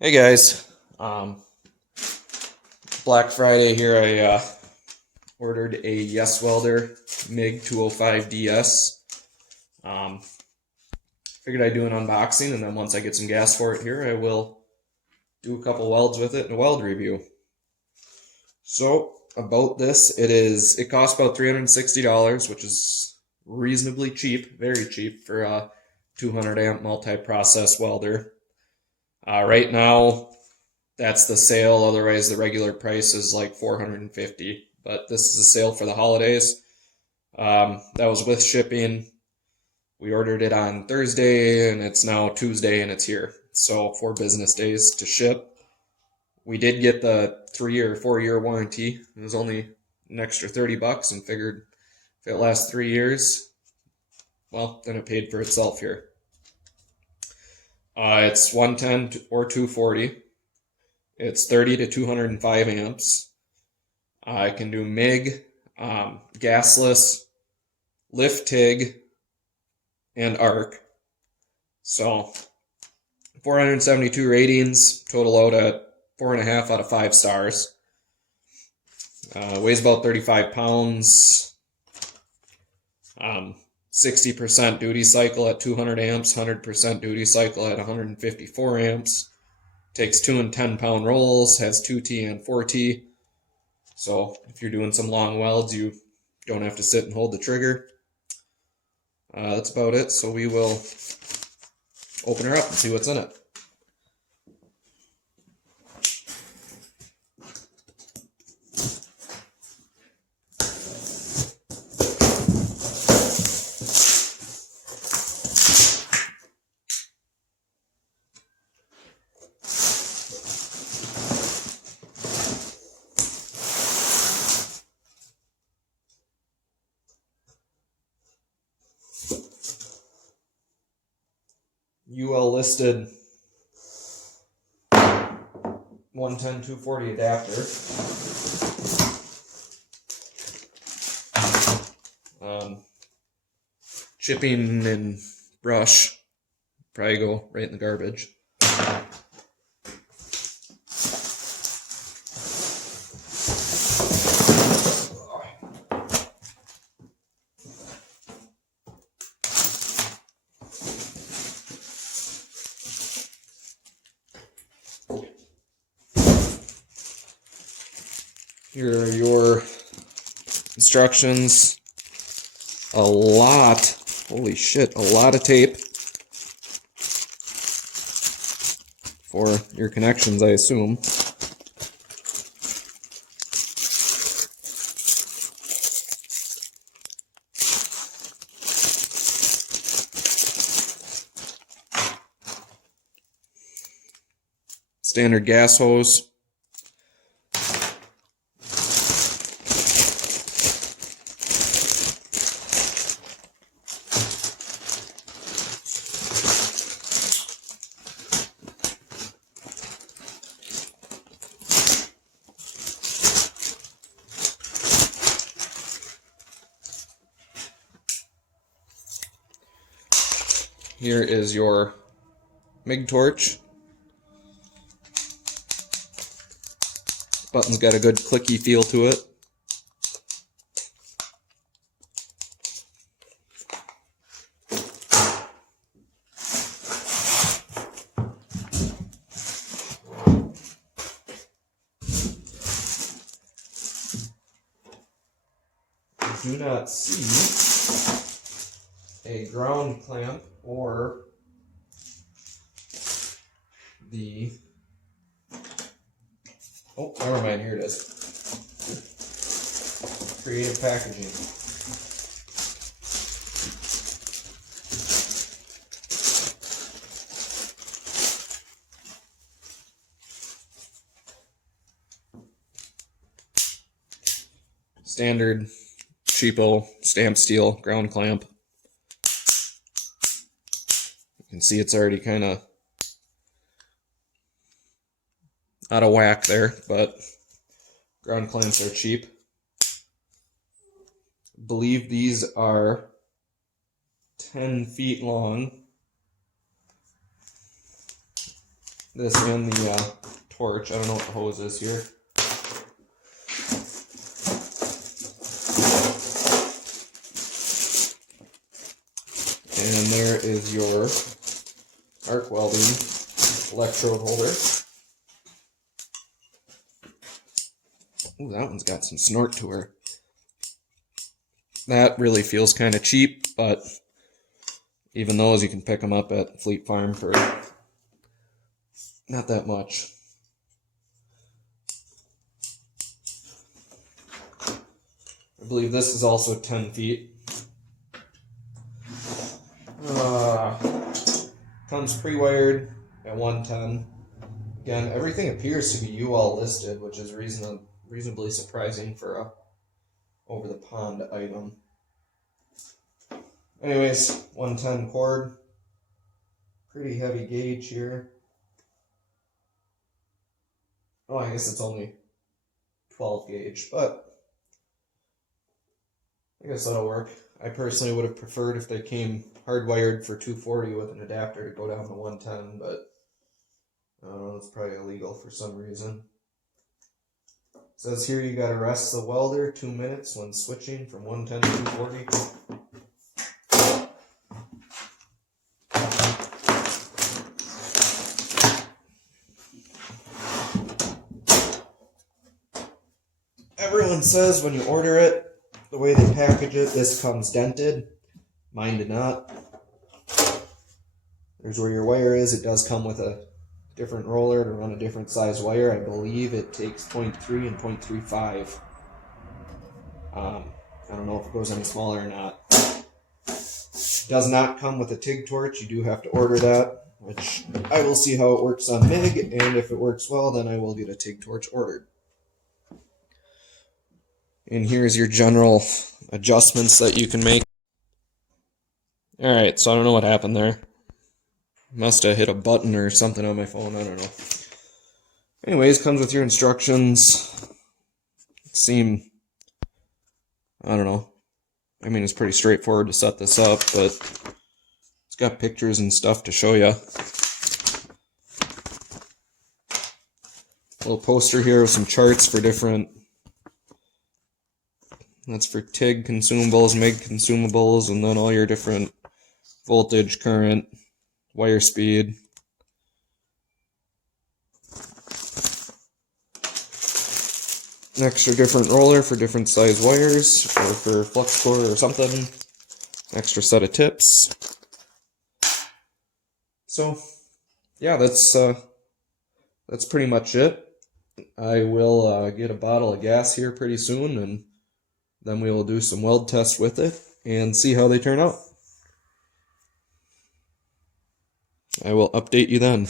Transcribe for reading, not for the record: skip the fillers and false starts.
Hey guys, Black Friday here. I ordered a yeswelder MiG 205DS. Um, Figured I'd do an unboxing, and then once I get some gas for it here, I will do a couple welds with it and a weld review. So about this, it costs about $360, which is reasonably cheap, very cheap for a 200 amp multi-process welder. Right now, that's the sale. Otherwise, the regular price is like 450. But this is a sale for the holidays. That was with shipping. We ordered it on Thursday, and it's now Tuesday, and it's here. So 4 business days to ship. We did get the 3 or 4 year warranty. It was only an extra $30, and figured if it lasts 3 years, well, then it paid for itself here. It's 110 or 240. It's 30 to 205 amps. I can do MIG, gasless, lift TIG, and arc. So 472 ratings, total out at 4.5 out of 5 stars. Weighs about 35 pounds. 60% duty cycle at 200 amps, 100% duty cycle at 154 amps. Takes 2 and 10 pound rolls, has 2T and 4T. So if you're doing some long welds, you don't have to sit and hold the trigger. That's about it. So we will open her up and see what's in it. UL listed 110 240 adapter. Chipping and brush probably go right in the garbage. Here are your instructions. Holy shit, a lot of tape for your connections, I assume. Standard gas hose. Here is your MIG torch. Button's got a good clicky feel to it. I do not see a ground clamp or the... Oh, never mind, here it is. Creative packaging. Standard cheapo stamp steel ground clamp. You can see it's already kind of out of whack there, but ground clamps are cheap. I believe these are 10 feet long. this and the torch. I don't know what the hose is here. And there is your arc welding electrode holder. Ooh, that one's got some snort to her. That really feels kind of cheap, but even those you can pick them up at Fleet Farm for not that much. I believe this is also 10 feet. Comes pre-wired at 110. Again, everything appears to be UL listed, which is reasonably surprising for a over-the-pond item. Anyways, 110 cord. Pretty heavy gauge here. Oh, I guess it's only 12 gauge, but I guess that'll work. I personally would have preferred if they came hardwired for 240 with an adapter to go down to 110, but I don't know, it's probably illegal for some reason. It says here you gotta rest the welder 2 minutes when switching from 110 to 240. Everyone says when you order it, the way they package it, this comes dented. Mine did not. There's where your wire is. It does come with a different roller to run a different size wire. I believe it takes 0.3 and 0.35. I don't know if it goes any smaller or not. Does not come with a TIG torch. You do have to order that, which I will see how it works on MIG, and if it works well, then I will get a TIG torch ordered. And here's your general adjustments that you can make. Alright, so I don't know what happened there. Must have hit a button or something on my phone, I don't know. Anyways, comes with your instructions. Seem, I don't know. I mean, it's pretty straightforward to set this up, but it's got pictures and stuff to show you. A little poster here with some charts for different. That's for TIG consumables, MIG consumables, and then all your different voltage, current, wire speed. An extra different roller for different size wires, or for flux core or something. An extra set of tips. So, yeah, that's pretty much it. I will get a bottle of gas here pretty soon, and then we will do some weld tests with it and see how they turn out. I will update you then.